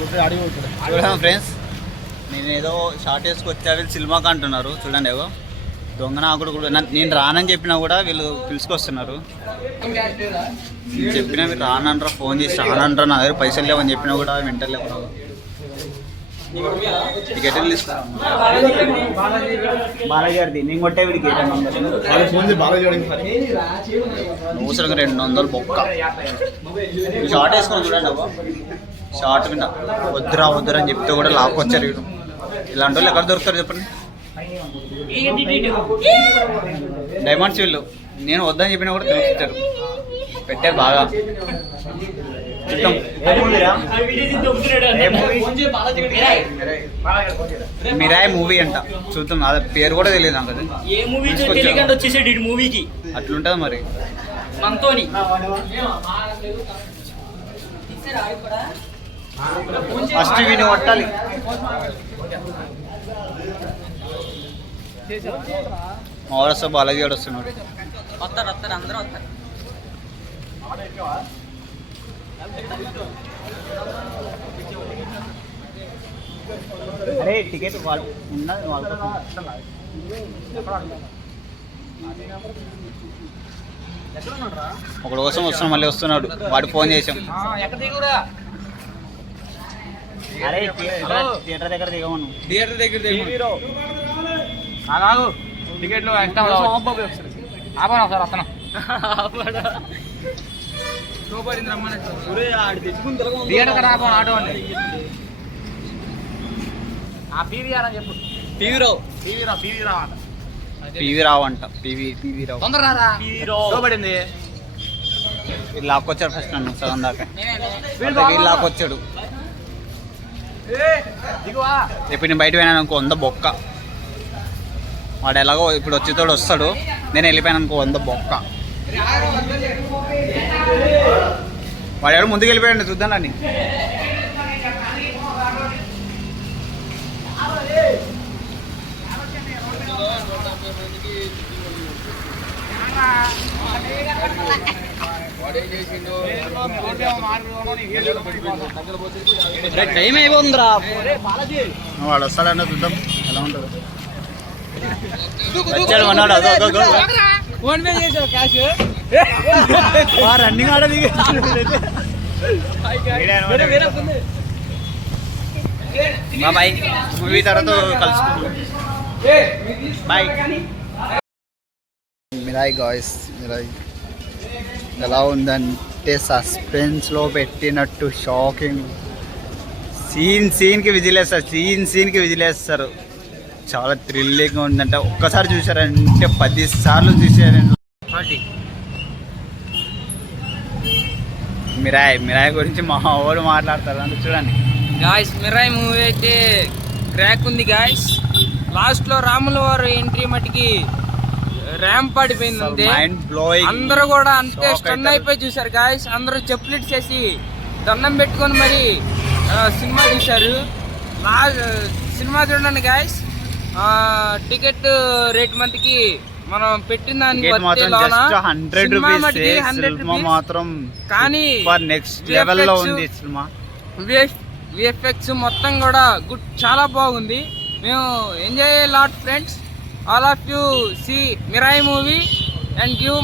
చూడండి ఫ్రెండ్స్, నేను ఏదో షార్ట్ వేసుకొచ్చా వీళ్ళు సినిమాకి అంటున్నారు. చూడండి ఏవో దొంగ నాకుడు కూడా నేను రానని చెప్పినా కూడా వీళ్ళు పిలుచుకొస్తున్నారు. చెప్పినా మీరు రానంటారా, ఫోన్ చేసి రానంటారా, నా దగ్గర పైసలు లేవని చెప్పినా కూడా వింటలేవు. టికెట్ బాలాజీ గారిది నేను కొట్టే వీడికి 200 అవసరంగా 200 బొక్క. షార్ట్ వేసుకొని చూడండి అవ్వ, షార్ట్ మీద వద్దురా వద్దురా అని చెప్తే కూడా లాక్కొచ్చారు వీడు. ఇలాంటి వాళ్ళు ఎక్కడ దొరుకుతారు చెప్పండి. డైమండ్స్ వీళ్ళు, నేను వద్దని చెప్పినా కూడా దొరుకుతారు. పెట్టారు బాగా. మిరాయ్ మూవీ అంట, చూద్దాం. అదే పేరు కూడా తెలియదు నాకు. అది మూవీకి అట్లుంటది మరి. ఫస్ట్ వీడిని కొట్టాలి. మహారాష్ట్ర బాలాజీ గారు వస్తున్నాడు. అందరూ వస్తారు. అరే టికెట్ వాళ్ళు ఉన్నది ఒకటి కోసం వస్తున్నాడు, మళ్ళీ వస్తున్నాడు. వాడు ఫోన్ చేసాం. అరే థియేటర్ దగ్గర దిగమను. థియేటర్ దగ్గర టికెట్లు సార్ అతను ఆటో అండి. పివి రావు అంట. పివి రావు పడింది. వీళ్ళు లాక్కొచ్చాడు ఫస్ట్ నన్ను సగం దాకా. వీళ్ళు లాక్కొచ్చాడు. ఇప్పుడు నేను బయట పోయినాను అనుకో 100 బొక్క. వాడు ఎలాగో ఇప్పుడు వచ్చేతోడు వస్తాడు, నేను వెళ్ళిపోయాను అనుకో 100 బొక్క. వాడు ఎవరు ముందుకు వెళ్ళిపోయాడు చూద్దానని. టైం అయిపోతుందిరా. వాడు వస్తాడన్నా చూద్దాం ఎలా ఉంటుంది. వచ్చాడు అన్నాడు. రన్నింగ్ ఆడ బాయ్. మూవీ తర్వాత కలుసుకుంటాం. బాయ్. మిరాయ్ గాయ్స్, మిరాయ్ ఎలా ఉందంటే సస్పెన్స్లో పెట్టినట్టు షాకింగ్. సీన్కి విజిలేస్తారు, సీన్కి విజిలేస్తారు. చాలా థ్రిల్లింగ్గా ఉందంటే ఒక్కసారి చూసారంటే 10 సార్లు చూసారంటే. మిరాయ్ గురించి మా వాడు మాట్లాడతారు అంటే చూడండి గాయస్. మిరాయ్ మూవీ అయితే క్రాక్ ఉంది గాయస్. లాస్ట్లో రాముల వారు ఎంట్రీ మటుకి ర్యాంప్ పడిపోయింది. అందరూ కూడా అంతే స్టన్ అయిపోయి చూసారు గాయస్. అందరూ చెప్పులు చేసి దండం పెట్టుకొని మరి సినిమా చూశారు. సినిమా చూడండి గాయస్. టికెట్ రేట్ మటుకి మనం పెట్టిన దానికి కానీ విఎఫ్ఎక్స్ మొత్తం కూడా గుడ్, చాలా బాగుంది. మేము enjoy lot friends. All of you see Mirai movie and give